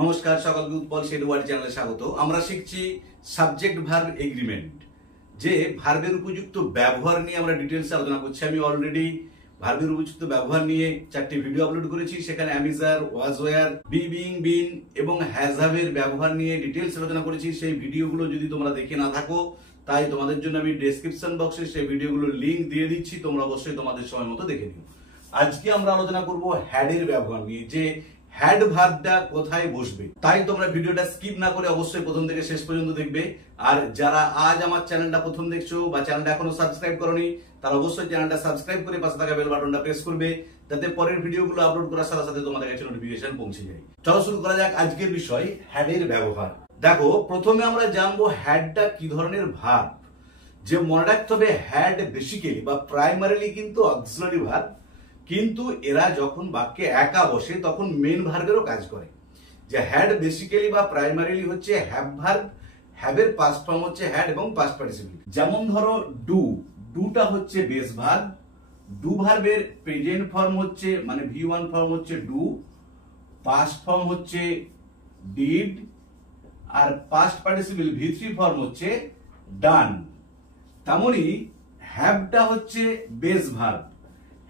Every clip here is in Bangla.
নমস্কার, সকলকে উৎপল শেড ওয়ার্ড চ্যানেলে স্বাগত। আমরা শিখছি সাবজেক্ট ভার্ব এগ্রিমেন্ট, যে ভার্বের উপযুক্ত ব্যবহার নিয়ে আমরা ডিটেলসে আলোচনা করছি। আমি অলরেডি ভার্বের উপযুক্ত ব্যবহার নিয়ে 4টি ভিডিও আপলোড করেছি। সেখানে am is are, was were, be, being, been এবং হ্যাজ হ্যাভের ব্যবহার নিয়ে ডিটেলস আলোচনা করেছি। সেই ভিডিওগুলো যদি তোমরা দেখে না থাকো, তাই তোমাদের জন্য আমি ডেসক্রিপশন বক্সে সেই ভিডিওগুলোর লিঙ্ক দিয়ে দিচ্ছি, তোমরা অবশ্যই তোমাদের সময় মতো দেখে নিও। আজকে আমরা আলোচনা করব হ্যাডের ব্যবহার নিয়ে, যে হ্যাড ভার্বটা কোথায় বসবে। তাই তোমরা ভিডিওটা স্কিপ না করে অবশ্যই প্রথম থেকে শেষ পর্যন্ত দেখবে। আর যারা আজ আমার চ্যানেলটা প্রথম দেখছো বা চ্যানেলটা এখনো সাবস্ক্রাইব করোনি, তারা অবশ্যই চ্যানেলটা সাবস্ক্রাইব করে পাশে থাকা বেল বাটনটা প্রেস করবে, যাতে পরের ভিডিওগুলো আপলোড করার সাথে সাথে তোমাদের কাছে নোটিফিকেশন পৌঁছে যায়। চলো শুরু করা যাক আজকের বিষয়, হ্যাডের ব্যবহার। দেখো, প্রথমে আমরা জানবো হ্যাডটা কি ধরনের ভার্ব। যে মনে রাখতে হবে, হ্যাড বেসিক্যালি বা প্রাইমারিলি কিন্তু অক্সিলারি ভার্ব, কিন্তু এরা যখন বাক্যে একা বসে তখন মেন ভার্বেরও কাজ করে। যে হ্যাড বেসিক্যালি বা প্রাইমারিলি হচ্ছে হ্যাভ ভার্ব, হ্যাভের পাস্ট ফর্ম হচ্ছে হ্যাড এবং পাস্ট পার্টিসিপল। যেমন ধরো ডু, ডুটা হচ্ছে বেস ভার্ব, ডু ভার্বের প্রেজেন্ট ফর্ম হচ্ছে মানে V1 ফর্ম হচ্ছে ডু, পাস্ট ফর্ম হচ্ছে ডিড, আর পাস্ট পার্টিসিপল V3 ফর্ম হচ্ছে ডান। তেমনি হ্যাভটা হচ্ছে বেস ভার্ব,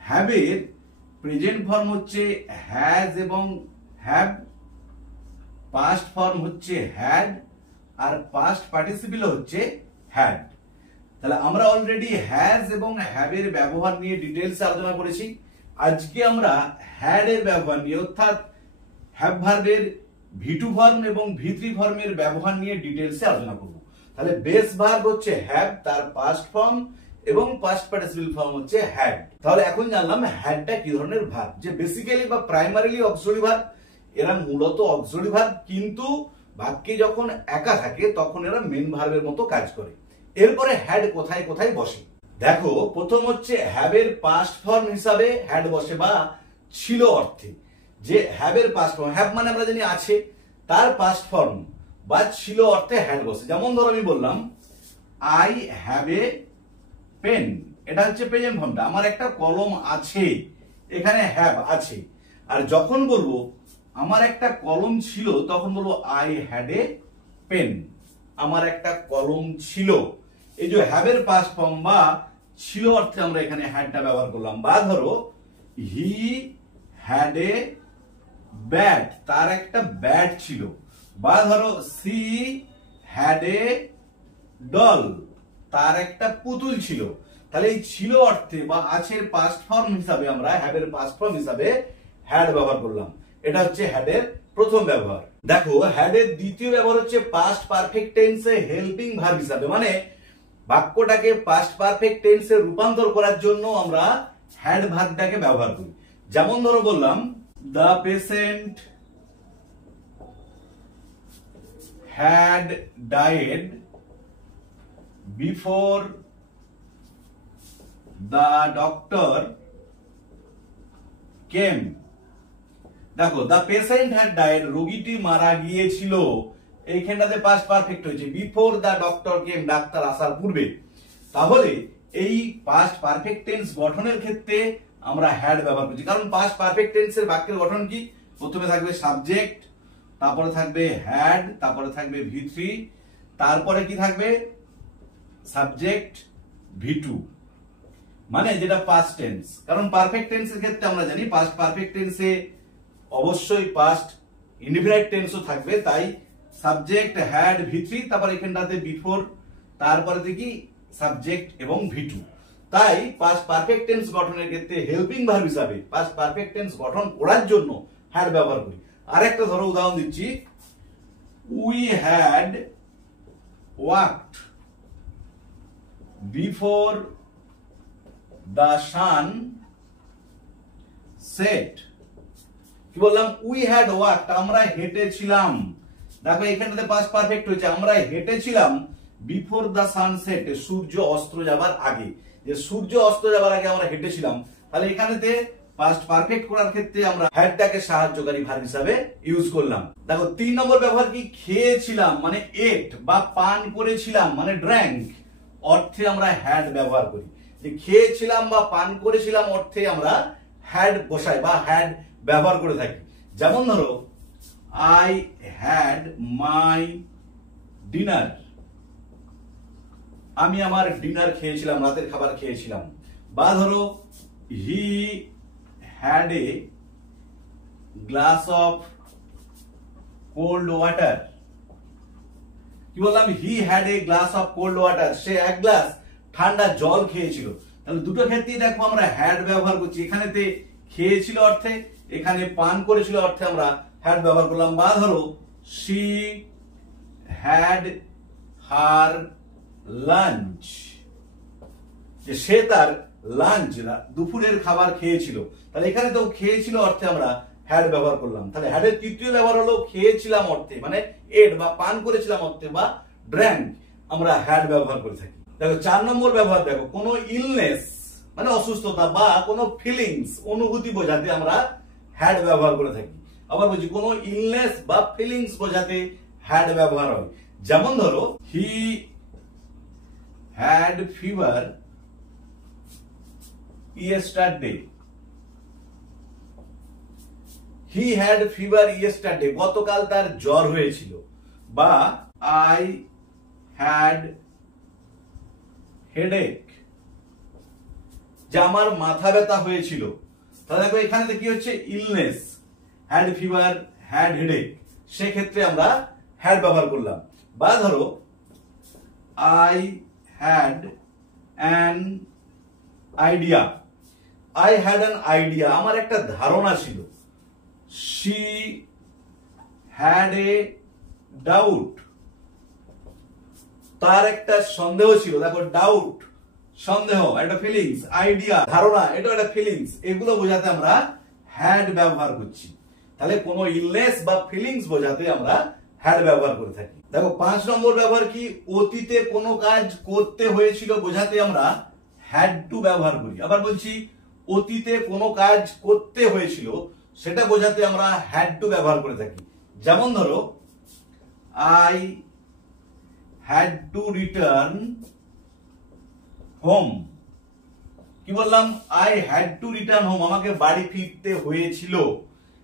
হ্যাভের প্রেজেন্ট ফর্ম হচ্ছে হ্যাজ এবং হ্যাভ, পাস্ট ফর্ম হচ্ছে হ্যাড, আর পাস্ট পার্টিসিপল হচ্ছে হ্যাড। তাহলে আমরা অলরেডি হ্যাজ এবং হ্যাভের ব্যবহার নিয়ে ডিটেইলসে আলোচনা করেছি। আজকে আমরা হ্যাড এর ব্যবহার নিয়ে, অর্থাৎ হ্যাভ ভার্বের V2 ফর্ম এবং V3 ফর্মের ব্যবহার নিয়ে ডিটেইলসে আলোচনা করব। তাহলে বেস ভার্ব হচ্ছে হ্যাভ, তার পাস্ট ফর্ম এবং পাস্ট পার্টিসিপল ফর্ম হচ্ছে হ্যাড। তাহলে এখন জানলাম হ্যাডটা কি ধরনের ভার্ব। যে বেসিক্যালি বা প্রাইমারিলি অক্সিলারি ভার্ব, এরা মূলত অক্সিলারি ভার্ব, কিন্তু বাক্যে যখন একা থাকে তখন এরা মেন ভার্বের মতো কাজ করে। এরপরে হ্যাড কোথায় কোথায় বসে দেখো। প্রথম হচ্ছে হ্যাভের পাস্ট ফর্ম হিসাবে হ্যাড বসে বা ছিল অর্থে। যে হ্যাভের পাস্ট ফর্ম, হ্যাভ মানে আমরা জানি আছে, তার পাস্ট ফর্ম বা ছিল অর্থে হ্যাড বসে। যেমন ধরো আমি বললাম আই হ্যাভ এ পেন, এটা হচ্ছে প্রেজেন্ট ফর্মটা, আমার একটা কলম আছে, এখানে হ্যাভ আছে। আর যখন বলবো আমার একটা কলম ছিল, তখন বলবো আই হ্যাড এ পেন, আমার একটা কলম ছিল। এই যে হ্যাভের পাস্ট ফর্ম বা ছিল অর্থে আমরা এখানে হ্যাডটা ব্যবহার করলাম। বা ধরো হি হ্যাড এ ব্যাট, তার একটা ব্যাট ছিল। বা ধরো সি হ্যাড এ ডল, তার একটা পুতুল ছিল। তাহলে এই ছিল অর্থে বা আছের পাস্ট ফর্ম হিসাবে আমরা হ্যাভের পাস্ট ফর্ম হিসাবে হ্যাড ব্যবহার করলাম। এটা হচ্ছে হ্যাডের প্রথম ব্যবহার। দেখো, হ্যাডের দ্বিতীয় ব্যবহার হচ্ছে পাস্ট পারফেক্ট টেন্সে হেল্পিং ভার্ব হিসাবে, মানে বাক্যটাকে পাস্ট পারফেক্ট টেন্সে রূপান্তর করার জন্য আমরা হ্যাড ভার্বটাকে ব্যবহার করি। যেমন ধরো বললাম the patient had died before the doctor came. দেখো, দ্য পেশেন্ট হ্যাড ডাইড, রোগীটি মারা গিয়েছিল, এইখানটাতে পাস্ট পারফেক্ট হয়েছে, before the doctor came, doctor আসার পূর্বে। তাহলে এই পাস্ট পারফেক্ট টেন্স গঠনের ক্ষেত্রে আমরা হ্যাড ব্যবহার করছি। কারণ পাস্ট পারফেক্ট টেন্সের বাক্যের গঠন কি? প্রথমে থাকবে সাবজেক্ট, তারপরে থাকবে হ্যাড, তারপরে থাকবে V3, তারপরে কি থাকবে সাবজেক্ট V2, মানে যেটা পাস্ট টেন্স। কারণ পারফেক্ট টেন্সের ক্ষেত্রে আমরা জানি পাস্ট পারফেক্ট টেন্সে অবশ্যই পাস্ট ইনডিফিনিট টেন্সও থাকবে। তাই সাবজেক্ট হ্যাড V3, তারপর এখানটাতে বিফোর, তারপরে কি সাবজেক্ট এবং V2। তাই পাস্ট পারফেক্ট টেন্স গঠনের ক্ষেত্রে হেল্পিং ভার্ব হিসাবে পাস্ট পারফেক্ট টেন্স গঠন করার জন্য হ্যাড ব্যবহার করি। আরেকটা ধরো উদাহরণ দিচ্ছি, we had walked before the sun set. কি বললাম? উই হ্যাড ওয়াকড, আমরা হেঁটেছিলাম। দেখো এখানটাতে পাস্ট পারফেক্ট হয়েছে, আমরা হেঁটেছিলাম বিফোর দ্য সানসেট, সূর্য অস্ত যাবার আগে। যে সূর্য অস্ত যাবার আগে আমরা হেঁটেছিলাম, তাহলে এখানেতে পাস্ট পারফেক্ট করার ক্ষেত্রে আমরা হ্যাডটাকে সাহায্যকারী ভার্ব হিসাবে ইউজ করলাম। দেখো 3 নম্বর ব্যবহার কি? খেয়েছিলাম মানে এট, বা পান করেছিলাম মানে ড্র্যাঙ্ক অর্থে আমরা হ্যাড ব্যবহার করি। যে খেয়েছিলাম বা পান করেছিলাম অর্থে আমরা হ্যাড বসাই বা হ্যাড ব্যবহার করে থাকি। যেমন ধরো আই হ্যাড মাই ডিনার, আমি আমার ডিনার খেয়েছিলাম, রাতের খাবার খেয়েছিলাম। বা ধরো he had a glass of cold water, কি বললাম, he had a glass of cold water, সে এক গ্লাস ঠান্ডা জল খেয়েছিল। তাহলে দুটো ক্ষেত্রেই দেখো আমরা হ্যাড ব্যবহার করছি, এখানেতে খেয়েছিল অর্থে, এখানে পান করেছিল অর্থে আমরা হ্যাড ব্যবহার করলাম। বা ধরো শি হ্যাড হার লাঞ্চ, যে সে তার লাঞ্চ দুপুরের খাবার খেয়েছিল, তাহলে এখানে তো খেয়েছিল অর্থে আমরা হ্যাড ব্যবহার করলাম। তাহলে হ্যাডের তৃতীয় ব্যবহার হলো খেয়েছিলাম অর্থে, মানে এড বা পান করেছিলাম অর্থে বা ড্র্যাঙ্ক, আমরা হ্যাড ব্যবহার করে থাকি। দেখো 4 নম্বর ব্যবহার, দেখো কোনো ইলনেস মানে অসুস্থতা বা কোনো ফিলিংস অনুভূতি বোঝাতে আমরা হ্যাড ব্যবহার করে থাকি। আবার বলছি কোনো ইলনেস বা ফিলিংস বোঝাতে হ্যাড ব্যবহার হয়। যেমন ধরো he had fever yesterday, he had fever yesterday, গতকাল তার জ্বর হয়েছিল। বা আই হ্যাড হেডেক, যে আমার মাথা ব্যথা হয়েছিল। তাহলে দেখো এখানে কি হচ্ছে, illness, had fever, had headache, সেক্ষেত্রে আমরা হ্যাড ব্যবহার করলাম। বা ধরো I had an idea, I had an idea, আমার একটা ধারণা ছিল। শি হ্যাড এ ডাউট, তার একটা সন্দেহ ছিল। দেখো ডাউট সন্দেহ, একটা ফিলিংস, আইডিয়া ধারণা, এটা একটা ফিলিংস, এগুলো বোঝাতে আমরা হ্যাড ব্যবহার করছি। তাহলে কোনো ইলনেস বা ফিলিংস বোঝাতে আমরা হ্যাড ব্যবহার করে থাকি। দেখো 5 নম্বর ব্যবহার কি, অতীতে কোনো কাজ করতে হয়েছিল বোঝাতে আমরা হ্যাড টু ব্যবহার করি। আবার বলছি অতীতে কোনো কাজ করতে হয়েছিল সেটা বোঝাতে আমরা হ্যাড টু ব্যবহার করে থাকি। যেমন ধরো I had to return home, কি বললাম, I had to return home, আমাকে বাড়ি ফিরতে হয়েছিল।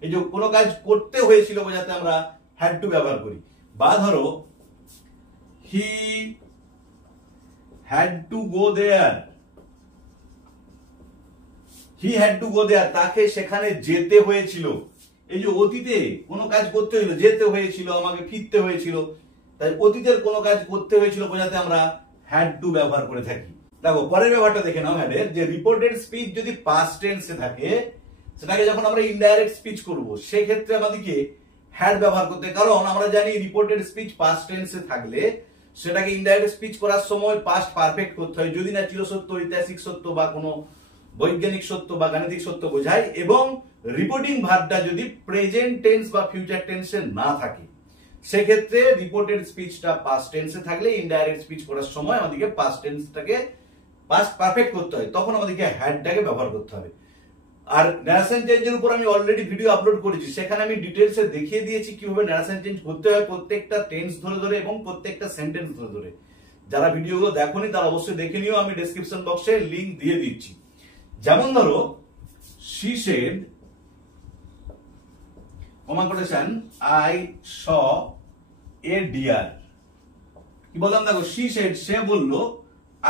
এই যে কোনো কাজ করতে হয়েছিল বোঝাতে আমরা হ্যাড টু ব্যবহার করি। বা ধরো he had to go there, he had to go there, তাকে সেখানে যেতে হয়েছিল। এই যে অতীতে কোনো কাজ করতে হয়েছিল, যেতে হয়েছিল, আমাকে ফিরতে হয়েছিল, তাই অতীতের কোনো কাজ করতে হয়েছিল বোঝাতে আমরা হ্যাড টু ব্যবহার করে থাকি। দেখো পরের ব্যাপারটা দেখে নাও হ্যাডের, যে রিপোর্টেড স্পিচ যদি পাস্ট টেন্সে থাকে, সেটাকে যখন আমরা ইনডাইরেক্ট স্পিচ করব সেক্ষেত্রে আমাদেরকে হ্যাড ব্যবহার করতে, কারণ আমরা জানি রিপোর্টেড স্পিচ পাস্ট টেন্সে থাকলে সেটাকে ইনডাইরেক্ট স্পিচ করার সময় পাস্ট পারফেক্ট করতে হয়, যদি না চিরসত্য, ঐতিহাসিক সত্য বা কোনো বৈজ্ঞানিক সত্য বা গাণিতিক সত্য বোঝায়, এবং রিপোর্টিং ভার্বটা যদি প্রেজেন্ট টেন্স বা ফিউচার টেন্সে না থাকে, সেক্ষেত্রে রিপোর্টেড স্পিচটা পাস্ট টেন্সে থাকলে ইনডাইরেক্ট স্পিচ করার সময় আমাদেরকে পাস্ট টেন্সটাকে পাস্ট পারফেক্ট করতে হয়, তখন আমাদেরকে হ্যাডটাকে ব্যবহার করতে হবে। আর ন্যারেশন চেঞ্জের উপর আমি অলরেডি ভিডিও আপলোড করেছি, সেখানে আমি ডিটেলসে দেখিয়ে দিয়েছি কিভাবে ন্যারেশন চেঞ্জ করতে হয় প্রত্যেকটা টেন্স ধরে ধরে এবং প্রত্যেকটা সেন্টেন্স ধরে ধরে। যারা ভিডিওগুলো দেখোনি তারা অবশ্যই দেখে নিও, আমি ডেসক্রিপশন বক্সে লিংক দিয়ে দিচ্ছি। যেমন ধরো she said, quotation, I saw a deer, কি বললাম, দেখো she said, সে বললো,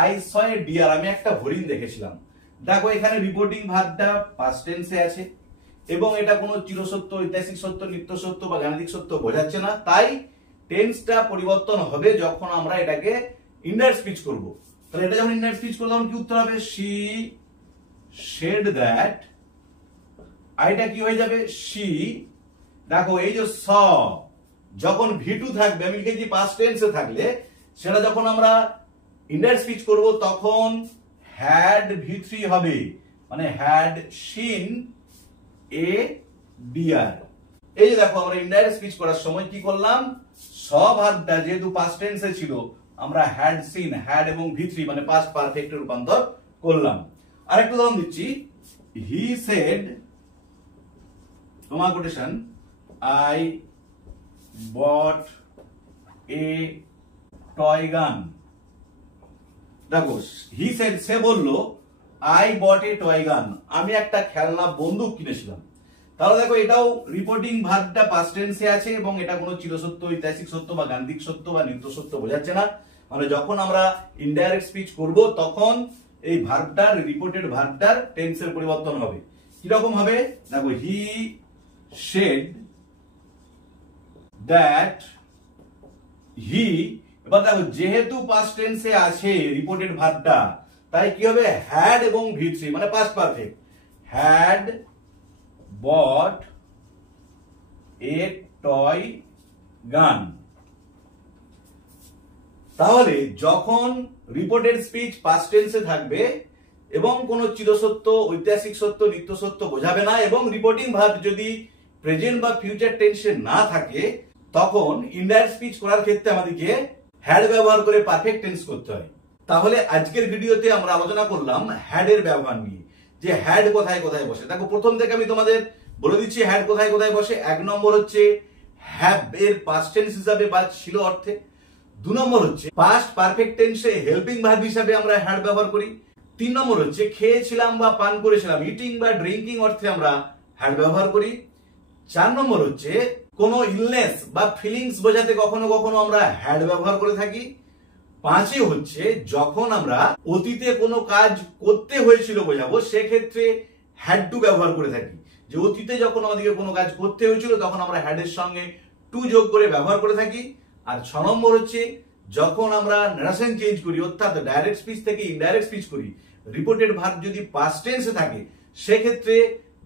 I saw a deer, আমি একটা হরিণ দেখেছিলাম। দেখো এখানে রিপোর্টিং ভার্বটা পাস্ট টেন্সে আছে এবং এটা কোনো চিরসত্য, ঐতিহাসিক সত্য, নিত্য সত্য বা গাণিতিক সত্য বোঝাচ্ছে না, তাই টেন্সটা পরিবর্তন হবে যখন আমরা এটাকে ইনডাইরেক্ট স্পিচ করব। তাহলে এটা যখন ইনডাইরেক্ট স্পিচ করব তখন কি উত্তর হবে, she said that, আইটা কি হয়ে যাবে, she, দেখো এই যে স যখন ভি2 থাকবে, আমি লিখেছি পাস্ট টেন্সে থাকলে, সেটা যখন আমরা ইনডাইরেক্ট স্পিচ করব তখন হ্যাড ভি3 হবে, মানে হ্যাড সিন এ ডিয়ার। এই যে দেখো আমরা ইনডাইরেক্ট স্পিচ করার সময় কি করলাম, স ভার্বটা যেহেতু পাস্ট টেন্সে ছিল আমরা হ্যাড সিন, হ্যাড এবং ভি3 মানে পাস্ট পারফেক্টে রূপান্তর করলাম। আরেকটা উদাহরণ দিচ্ছি, he said, quotation, I bought a toy gun, দেখো হি সেড, সে বলল, I bought a toy gun, আমি একটা খেলনা বন্দুক কিনেছিলাম। তাহলে দেখো এটাও রিপোর্টিং ভার্বটা পাস্ট টেন্সে আছে এবং এটা কোনো চিরসত্য, ঐতিহাসিক সত্য বা গাণিতিক সত্য বা নিত্য সত্য বোঝাচ্ছে না। মানে যখন আমরা ইনডাইরেক্ট স্পিচ করব তখন এই ভার্বটার, রিপোর্টেড ভার্বটার টেন্সের পরিবর্তন হবে। কি রকম হবে দেখো, হি সেড দ্যাট হি, এবার দেখো যেহেতু পাস্ট টেন্সে আছে রিপোর্টেড ভার্বটা, তাই কি হবে, হ্যাড এবং V3 মানে past perfect, had bought a toy gun. তাহলে যখন রিপোর্টেড স্পিচ পাস্ট টেন্সে থাকবে এবং কোন চিরসত্য, ঐতিহাসিক সত্য, নিত্য সত্য বোঝাবে না, এবং রিপোর্টিং ভার্ব যদি প্রেজেন্ট বা ফিউচার টেন্সে না থাকে, তখন ইনডাইরেক্ট স্পিচ করার ক্ষেত্রে আমাদেরকে হ্যাড ব্যবহার করে পারফেক্ট টেন্স করতে হয়। তাহলে আজকের ভিডিওতে আমরা আলোচনা করলাম হ্যাড এর ব্যবহার নিয়ে, যে হ্যাড কোথায় কোথায় বসে। দেখো প্রথম থেকে আমি তোমাদের বলে দিচ্ছি হ্যাড কোথায় কোথায় বসে। 1 নম্বর হচ্ছে হ্যাভ এর পাস্ট টেন্স হিসাবে বা ছিল অর্থে। 2 নম্বর হচ্ছে পাস্ট পারফেক্ট টেন্সে হেল্পিং ভার্ব হিসাবে আমরা হ্যাড ব্যবহার করি। 3 নম্বর হচ্ছে খেয়েছিলাম বা পান করেছিলাম, ইটিং বা ড্রিঙ্কিং অর্থে আমরা হ্যাড ব্যবহার করি। 4 নম্বর হচ্ছে কোন ইলনেস বা ফিলিংস বোঝাতে কখনো কখনো আমরা হ্যাড ব্যবহার করে থাকি। 5 হচ্ছে যখন আমরা অতীতে কোনো কাজ করতে হয়েছিল বোঝাবো, সেক্ষেত্রে হ্যাড টু ব্যবহার করে থাকি, যে অতীতে যখন আমাদেরকে কোনো কাজ করতে হয়েছিল তখন আমরা হ্যাডের সঙ্গে টু যোগ করে ব্যবহার করে থাকি। আর 6 নম্বর হচ্ছে যখন আমরা নারেশন চেঞ্জ করি, অর্থাৎ ডাইরেক্ট স্পিচ থেকে ইনডাইরেক্ট স্পিচ করি, রিপোর্টেড ভার্ব যদি পাস্ট টেন্সে থাকে, সেক্ষেত্রে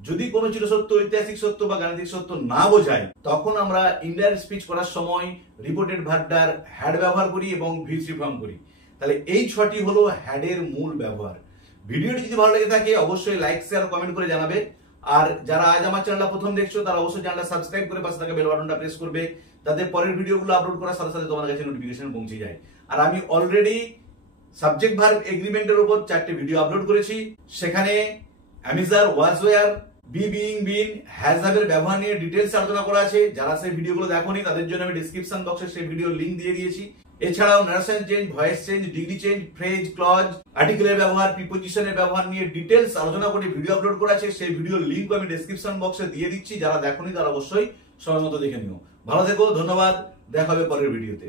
যদি কোনো চিরসত্য, ঐতিহাসিক সত্য বা গাণিতিক সত্য না বোঝায়, তখন আমরা ইনডাইরেক্ট স্পিচ করার সময় রিপোর্টেড ভার্বটার হ্যাড ব্যবহার করি এবং V3 ফর্ম করি। তাহলে এই 6টি হলো হ্যাডের মূল ব্যবহার। ভিডিওটি যদি ভালো লেগে থাকে অবশ্যই লাইক, শেয়ার, কমেন্ট করে জানাবে। আর যারা আজ আমার চ্যানেলটা প্রথম দেখছো তারা অবশ্যই চ্যানেলটা সাবস্ক্রাইব করে পাশে থাকা বেল বাটনটা প্রেস করবে, যাতে পরের ভিডিওগুলো আপলোড করার সাথে সাথে তোমার কাছে নোটিফিকেশন পৌঁছে যায়। আর আমি অলরেডি সাবজেক্ট ভার্ব এগ্রিমেন্টের উপর 4টে ভিডিও আপলোড করেছি। সেখানে am is are, was were, be, being, been, has have এর ব্যবহার নিয়ে ডিটেইলস আলোচনা করা আছে। যারা সেই ভিডিওগুলো দেখোনি তাদের জন্য আমি ডেসক্রিপশন বক্সে সেই ভিডিওর লিংক দিয়ে দিয়েছি। এছাড়াও narration change, voice change, degree change, phrase, clause, আর্টিকেলের ব্যবহার, প্রিপোজিশনের ব্যবহার নিয়ে ডিটেইলস আলোচনা করে ভিডিও আপলোড করা আছে। সেই ভিডিওর লিংক আমি ডেসক্রিপশন বক্সে দিয়ে দিচ্ছি। যারা দেখোনি তারা অবশ্যই সময় মতো দেখে নিও। ভালো থেকো, ধন্যবাদ, দেখা হবে পরের ভিডিওতে।